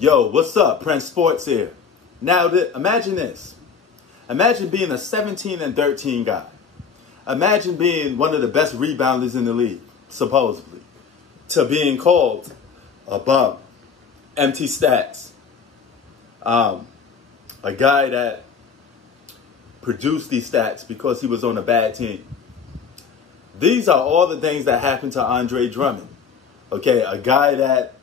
Yo, what's up? Prince Sports here. Now, imagine this. Imagine being a 17 and 13 guy. Imagine being one of the best rebounders in the league, supposedly, to being called a bum, empty stats, a guy that produced these stats because he was on a bad team. These are all the things that happened to Andre Drummond. Okay, a guy that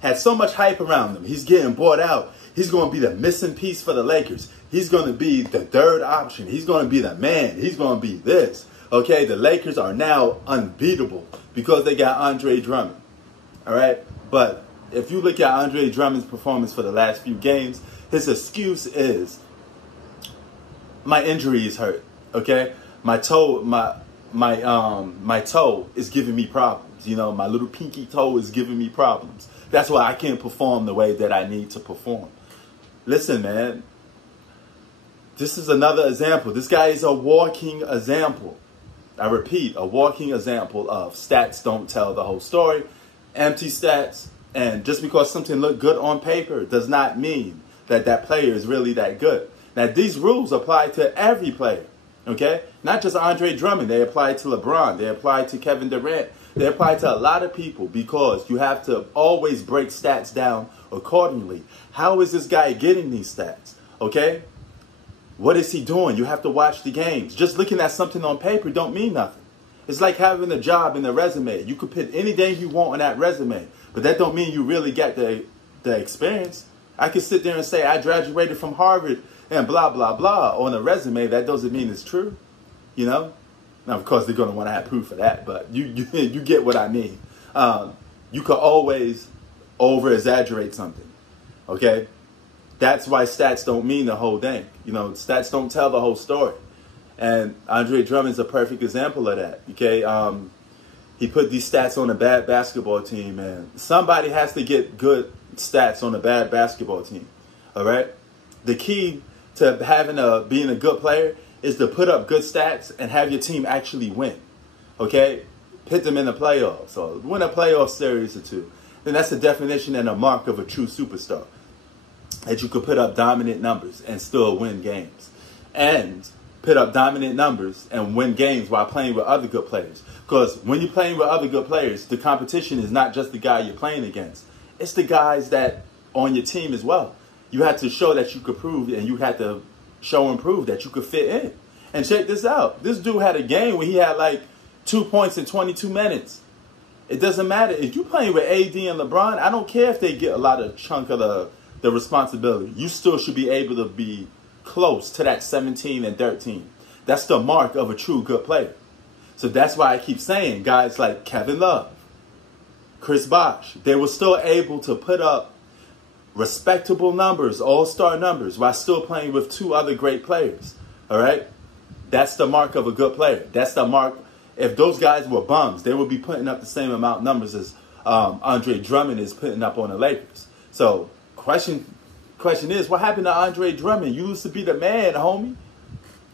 had so much hype around him. He's getting bought out. He's going to be the missing piece for the Lakers. He's going to be the third option. He's going to be the man. He's going to be this. Okay, the Lakers are now unbeatable because they got Andre Drummond. All right, but if you look at Andre Drummond's performance for the last few games, his excuse is, my injury is hurt. Okay, my toe is giving me problems. You know, my little pinky toe is giving me problems. That's why I can't perform the way that I need to perform. Listen, man, this is another example. This guy is a walking example. I repeat, a walking example of stats don't tell the whole story, empty stats. And just because something looked good on paper does not mean that that player is really that good. Now, these rules apply to every player, okay? Not just Andre Drummond. They apply to LeBron. They apply to Kevin Durant. They apply to a lot of people because you have to always break stats down accordingly. How is this guy getting these stats, okay? What is he doing? You have to watch the games. Just looking at something on paper don't mean nothing. It's like having a job in a resume. You could put anything you want on that resume, but that don't mean you really got the experience. I could sit there and say I graduated from Harvard and blah, blah, blah on a resume. That doesn't mean it's true, you know? Now, of course, they're going to want to have proof of that, but you get what I mean. You could always over-exaggerate something, okay? That's why stats don't mean the whole thing. You know, stats don't tell the whole story. And Andre Drummond's a perfect example of that, okay? He put these stats on a bad basketball team, and somebody has to get good stats on a bad basketball team, all right? The key to being a good player is to put up good stats and have your team actually win, okay? Put them in the playoffs or win a playoff series or two. Then that's the definition and a mark of a true superstar, that you could put up dominant numbers and still win games. And put up dominant numbers and win games while playing with other good players. Because when you're playing with other good players, the competition is not just the guy you're playing against. It's the guys that on your team as well. You had to show that you could prove, and you had to show and prove that you could fit in. And check this out. This dude had a game where he had like 2 points in 22 minutes. It doesn't matter. If you're playing with AD and LeBron, I don't care if they get a lot of chunk of the responsibility. You still should be able to be close to that 17 and 13. That's the mark of a true good player. So that's why I keep saying guys like Kevin Love, Chris Bosh, they were still able to put up respectable numbers, all-star numbers, while still playing with two other great players. All right? That's the mark of a good player. That's the mark. If those guys were bums, they would be putting up the same amount of numbers as Andre Drummond is putting up on the Lakers. So, question is, what happened to Andre Drummond? You used to be the man, homie.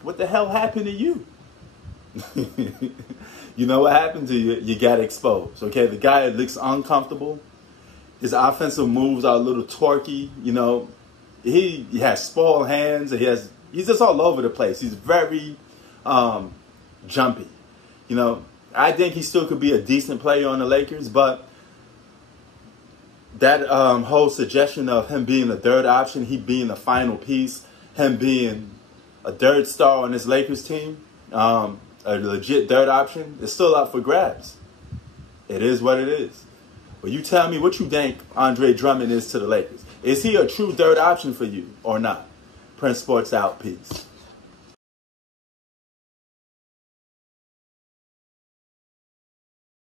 What the hell happened to you? You know what happened to you? You got exposed. Okay, the guy looks uncomfortable. His offensive moves are a little torquey. You know, he has small hands. He's just all over the place. He's very jumpy. You know, I think he still could be a decent player on the Lakers, but that whole suggestion of him being a third option, he being the final piece, him being a third star on this Lakers team, a legit third option, is still up for grabs. It is what it is. But you tell me what you think Andre Drummond is to the Lakers. Is he a true third option for you or not? Prince Sports out. Peace.